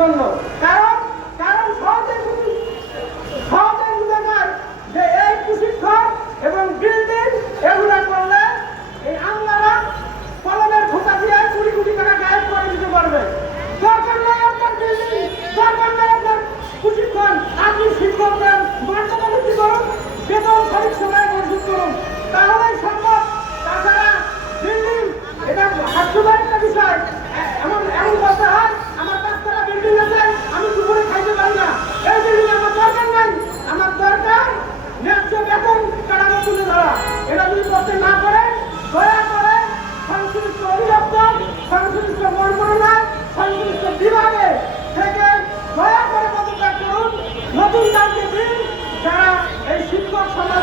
জন্য। কারণ কারণ সহজে বুঝে যায় যে এই প্রশিক্ষণ এবং বিল্ডিং এগুলা করলে এই আমলারা কলমের খোঁচা দিয়ে কোটি কোটি টাকা গায়েব করে দিতে পারবে। দরকার নাই আপনার বিল্ডিং, দরকার নাই আপনার প্রশিক্ষণ। আপনি শিক্ষকদের মর্যাদা বৃদ্ধি করুন, বেতন সঠিক সময়ে মজুত করুন, তাহলেই সম্ভব। তাছাড়া বিল্ডিং এটা হাস্যকর একটা বিষয়। এমন বলতে হয় আমার 5 টাকা বিল্ডিং আছে, আমি দুপুরে খাইতে পারি না, এই বিল্ডিং আমার দরকার নাই। আমার দরকার ন্যায্য বেতন কাঠামো তুলে ধরা। এটা যদি করতে না পারে, দয়া করে সংশ্লিষ্ট অধিদপ্তর, সংশ্লিষ্ট মন্ত্রণালয়, সংশ্লিষ্ট বিভাগে থেকে দয়া করে পদত্যাগ করুন। নতুন কাউকে দিন যারা এই শিক্ষক সমাজ